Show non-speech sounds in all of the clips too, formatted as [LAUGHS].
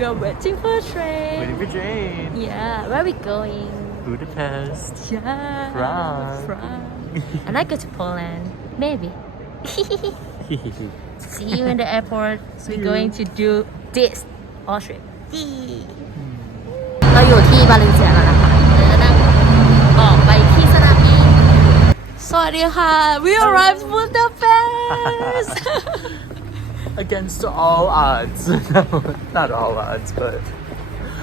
We are waiting for train. Waiting for train. Yeah, where we going? Budapest. Yeah. France. France. and I go to Poland. Maybe. [LAUGHS] See you in the airport. We're going to do this Austria. เราอยู่ที่บาเลนเซียแล้วนะคะเราจะนั่งออกไปที่สนามบินสวัสดีค่ะ We arrived Budapest [LAUGHS] Against all odds. [LAUGHS] no, not all odds, but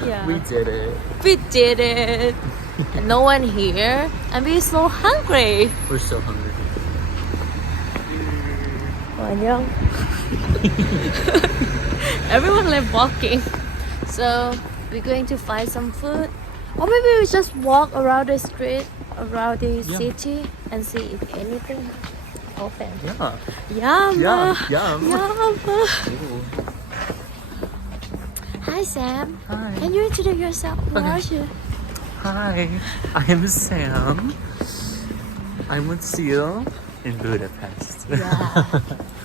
yeah we did it. we did it and no one here and we're so hungry We're so hungry. Oh, 안녕 [LAUGHS] everyone left walking so we're going to find some food or maybe we just walk around the street around the Yeah. city and see if anything open Yeah. Yum. Yum. Yum. Yum. Hi Sam. Hi. Can you introduce yourself? Who Okay. are you? Hi. I am Sam. I'm with Seal in Budapest. Yeah. [LAUGHS]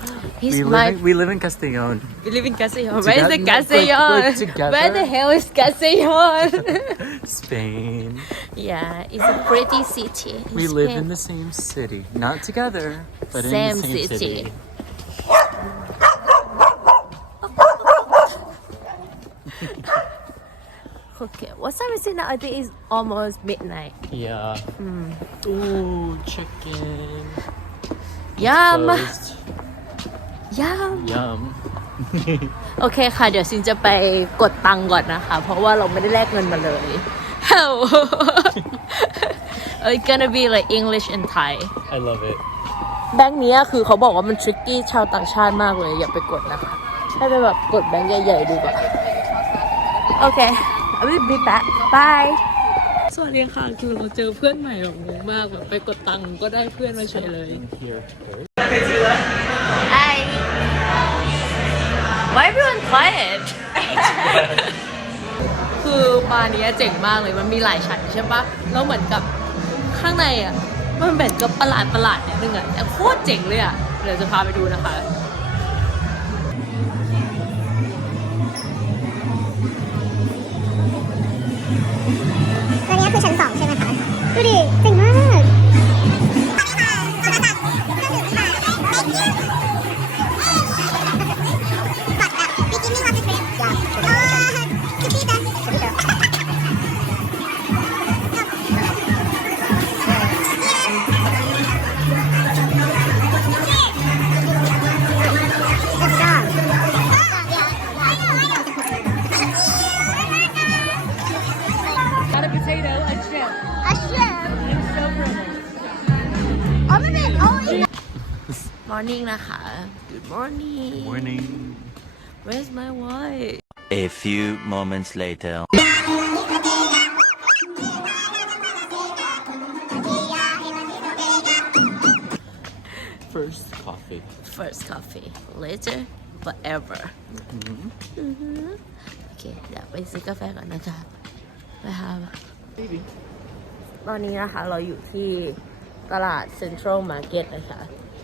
He's we, my. live in, we live in Castellon. we live in Castellon. Where is the Castellon? Where the hell is Castellon? [LAUGHS] [LAUGHS] Spain. yeah, it's a pretty city. in We live Spain. in the same city. Not together, but in Same the same city. city. [LAUGHS] Okay, what time is it now? I think it's almost midnight. Yeah. Hmm. Ooh, chicken. Yum. Toast. Yum. Yum. โอเคค่ะ เดี๋ยวซินจะไปกดตังค์ก่อนนะคะ เพราะว่าเราไม่ได้แลกเงินมาเลย How It's gonna be like English and Thai I love it. แบงค์เนี้ยคือเขาบอกว่ามันทริกกี้ชาวต่างชาติมากเลย อย่าไปกดนะคะ ให้ไปแบบกดแบงค์ใหญ่ๆดูก่อนโอเค I will be back bye สวัสดีค่ะ คือเราเจอเพื่อนใหม่แบบงงมากแบบไปกดตังค์ก็ได้เพื่อนมาเฉยเลย it คือปลาเนี้ยเจ๋งมากเลยมันมีหลายชั้นใช่ปะแล้วเหมือนกับข้างในอะ มันแบบกับประหลาดประหลาดนิดนึงอะแต่โคตรเจ๋งเลยอะ เดี๋ยวจะพาไปดูนะคะ Morning นะคะ Good morning Morning. Where's my wife A few moments later. First coffee. First coffee later forever อือหือโอเค เดี๋ยวไปซื้อกาแฟก่อนนะคะไปหาตอนนี้นะคะ เราอยู่ที่ ตลาด Central Market นะคะ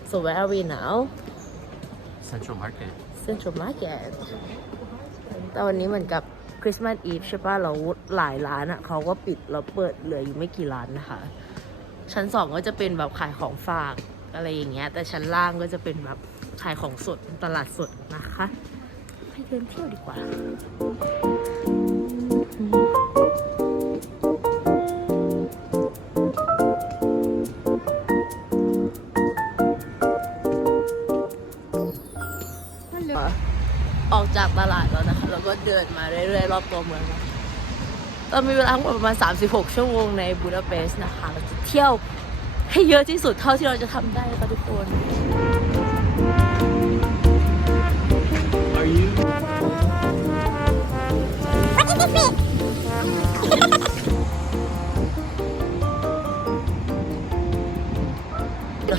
so where are we now Central Market. Central Market แต่วันนี้เหมือนกับคริสต์มาสอีฟใช่ปะเราหลายร้านอะเขาก็ปิดเราเปิดเหลืออยู่ไม่กี่ร้านนะคะ ชั้นสองก็จะเป็นแบบขายของฝากอะไรอย่างเงี้ย แต่ชั้นล่างก็จะเป็นแบบขายของสดตลาดสดนะคะไปเดินเที่ยวดีกว่า ตลาดแล้วนะคะ แล้วก็เดินมาเรื่อยๆ รอบตัวเมืองเรามีเวลาทั้งหมดประมาณ 36 ชั่วโมงในบูดาเปสต์นะคะ เราจะเที่ยวให้เยอะที่สุดเท่าที่เราจะทำได้ค่ะทุกคน Are you?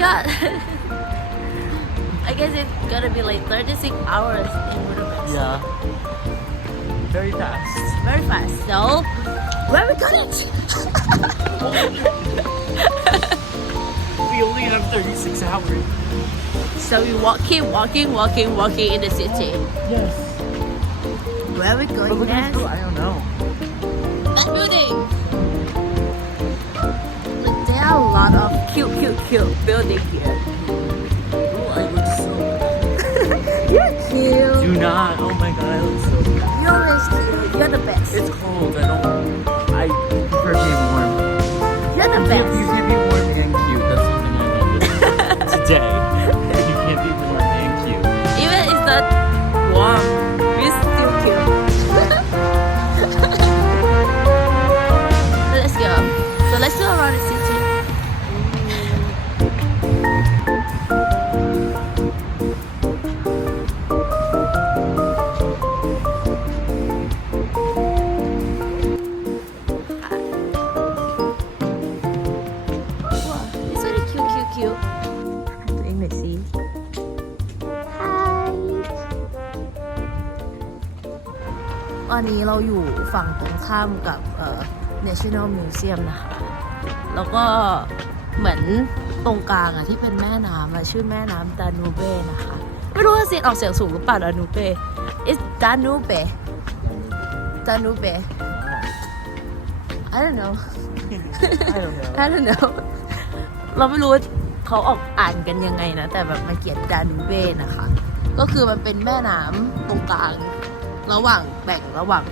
God I guess it's gonna be like 36 hours in Budapest Yeah. Very fast. very fast so where we got it [LAUGHS] We only have 36 hours. so we walking walking walking walking in the city Yes. where we going next this, I don't know. that building Look, there are a lot of cute cute cute building here Do not. Oh my god, I look so good. you're always cute you're the best It's cold. I don't. I prefer being warm. you're the You best วันนี้เราอยู่ฝั่งตรงข้ามกับเอ่อ National Museum นะคะ แล้วก็เหมือนตรงกลางอะที่เป็นแม่น้ำอะชื่อแม่น้ำดานูเบนะคะ ไม่รู้ว่าเสียงออกเสียงสูงหรือเปล่าดานูเบ it's ดานูเบดานูเบ I don't know I don't know. I don't know เราไม่รู้ว่าเขาออกอ่านกันยังไงนะ แต่แบบมันเขียนดานูเบนะคะ ก็คือมันเป็นแม่น้ำตรงกลาง ระหว่างแบ่งระหว่าง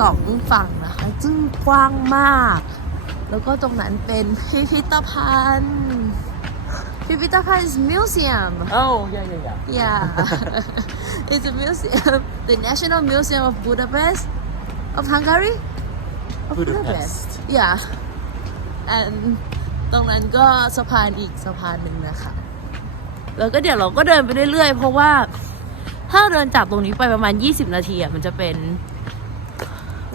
สองฝั่งนะคะซึ่งกว้างมาก แล้วก็ตรงนั้นเป็นพิพิธภัณฑ์พิพิธภัณฑ์ museum Oh yeah yeah yeah. yeah it's a museum the National Museum of Budapest of Hungary of Budapest. yeah and ตรงนั้นก็สะพานอีกสะพานหนึ่งนะคะ แล้วก็เดี๋ยวเราก็เดินไปเรื่อยๆ เพราะว่า ถ้าเดินจากตรงนี้ไปประมาณ 20 นาทีอ่ะ มันจะเป็น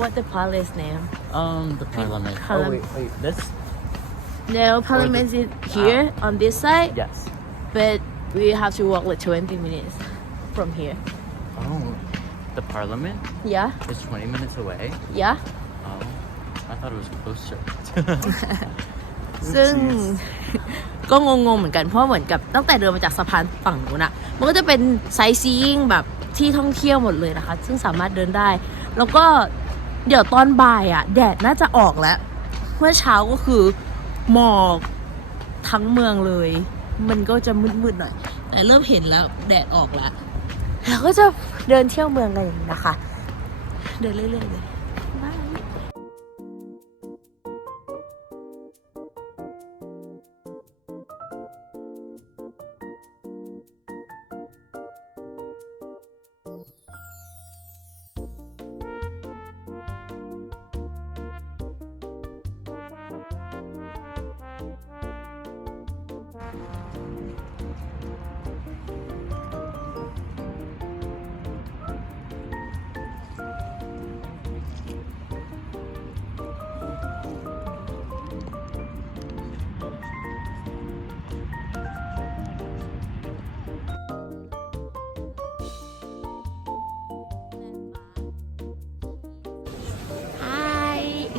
what the palace name Um, the parliament. Oh Parliament. wait wait this. no parliament is here on this side Yes. but we have to walk like 20 minutes from here Oh, the parliament yeah is 20 minutes away. yeah Oh, I thought it was closer. [LAUGHS] ซึ่ง [LAUGHS] [LAUGHS] ก็งงๆเหมือนกันเพราะเหมือนกับตั้งแต่เดินมาจากสะพานฝั่งนู้นอะมันก็จะเป็นไซซีอิงแบบที่ท่องเที่ยวหมดเลยนะคะ ซึ่งสามารถเดินได้ แล้วก็เดี๋ยวตอนบ่ายอะแดดน่าจะออกแล้วเมื่อเช้าก็คือหมอกทั้งเมืองเลย มันก็จะมืดๆหน่อย แต่เริ่มเห็นแล้ว แดดออกแล้วแล้วก็จะเดินเที่ยวเมืองกันอย่างนี้นะคะ เดินเรื่อยๆเลย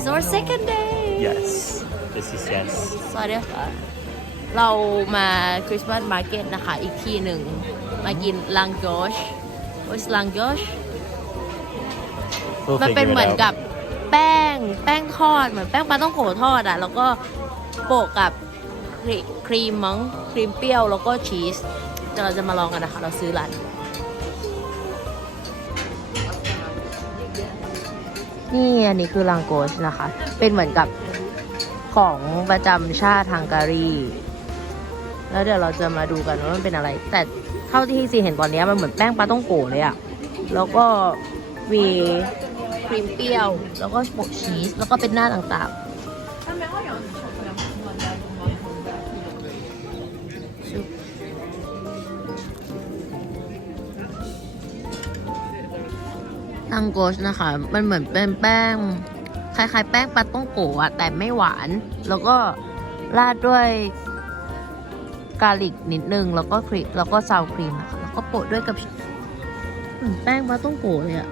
Hi it's our second day yes. This is yes. สวัสดีค่ะ เรามาคริสต์มาสมาร์เก็ตนะคะ อีกที่หนึ่ง มากินลังโกช What's ลังโกช We'll มันเป็น figure it เหมือน out. กับแป้งแป้งทอดเหมือนแป้งปลาต้องโกะทอดอะแล้วก็โปะกับครีครีมมั้งครีมเปรี้ยวแล้วก็ชีสเดี๋ยวเราจะมาลองกันนะคะ เราซื้อร้านนี่ นี่อันนี้คือลังโกชนะคะ เป็นเหมือนกับของประจำชาติฮังการี แล้วเดี๋ยวเราจะมาดูกันว่ามันเป็นอะไร แต่เท่าที่ซีเห็นตอนนี้มันเหมือนแป้งปลาต้องโกะเลยอะแล้วก็มีครีมเปรี้ยว แล้วก็โปะชีส แล้วก็เป็นหน้าต่างๆ ลังโกชนะคะ มันเหมือนเป็นแป้ง คล้ายๆ แป้งปลาต้องโกะอะแต่ไม่หวาน แล้วก็ราดด้วยกาลิกนิดนึง แล้วก็ครีมแล้วก็ซาวครีมนะคะ แล้วก็โปะด้วยกับเหมือนแป้งปลาต้องโกะเลยอะ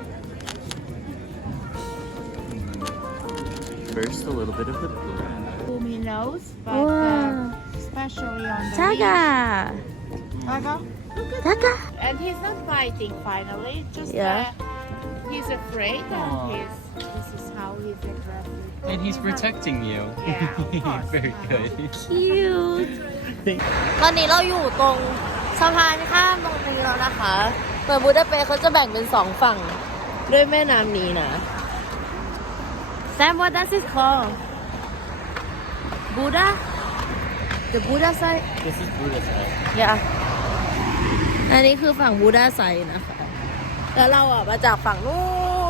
First, a little bit of the blue. Luminos, but ว้า uh, especially on the ชากา Taga. ชากา And he's not biting finally, just Yeah. uh, He's afraid Aw. and he's, this is how he's addressing. And he's protecting you. Yeah, of course. Very good. cute ตอนนี้เราอยู่ตรงสะพานข้ามตรงนี้แล้วนะคะเหมือนบูดาเปสต์เขาจะแบ่งเป็นสองฝั่ง ด้วยแม่น้ำนี้นะ Sam what does it call Buddha the Buddha side This is Buddha's house. อย่าอันนี้คือฝั่งบูดาไซด์นะคะ แล้วเราอะมาจากฝั่งนู้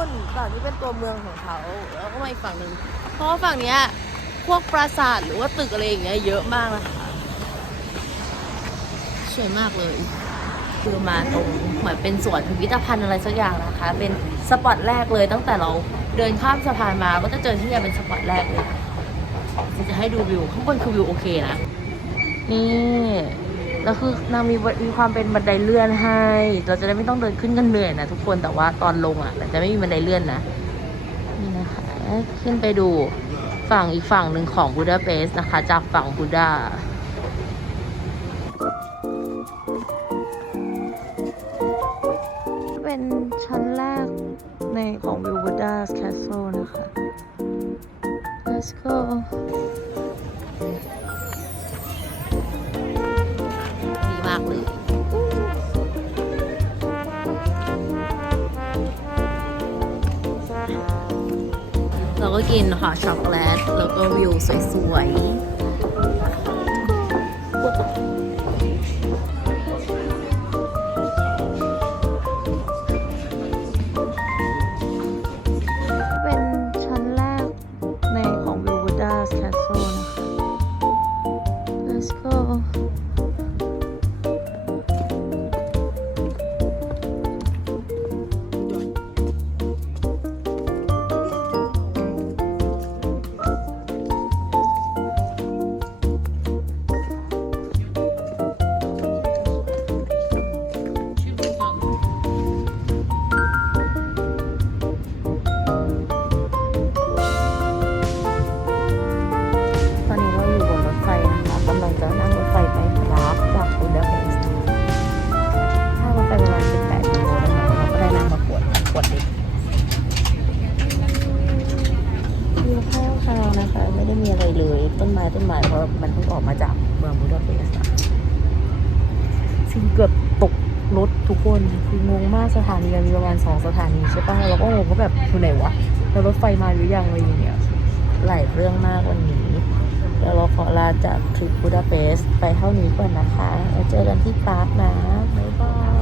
นฝั่งที่เป็นตัวเมืองของเขาแล้วก็มาอีกฝั่งหนึ่งเพราะฝั่งเนี้ยพวกปราสาทหรือว่าตึกอะไรอย่างเงี้ยเยอะมากนะคะสวยมากเลย คือมาตรงเหมือนเป็นสวนพิพิธภัณฑ์อะไรสักอย่างนะคะ เป็นสปอตแรกเลยตั้งแต่เราเดินข้ามสะพานมาก็จะเจอที่นี่เป็นสปอตแรกเลยจะให้ดูวิวข้างบนคือวิวโอเคนะนี่ แล้วคือนางมีมีความเป็นบันไดเลื่อนให้ เราจะได้ไม่ต้องเดินขึ้นกันเหนื่อยนะทุกคนแต่ว่าตอนลงอะเราจะไม่มีบันไดเลื่อนนะนี่นะคะขึ้นไปดูฝั่งอีกฝั่งหนึ่งของบูดาเปสต์นะคะ จากฝั่งบูดาเป็นชั้นแรกในของวิวบูดาสแคสเซิลนะคะ let's go ก็กินหอตช็อกโกแลตแล้วก็วิวสวยๆ ณสองสถานีใช่ปะเราก็งงว่าแบบอยู่ไหนวะแล้วรถไฟมาหรือยังอะไรอย่างเงี้ยหลายเรื่องมากวันนี้แล้วเราขอลาจากทริปบูดาเปสต์ไปเท่านี้ก่อนนะคะแล้วเจอกันที่ปาร์คนะบ๊าย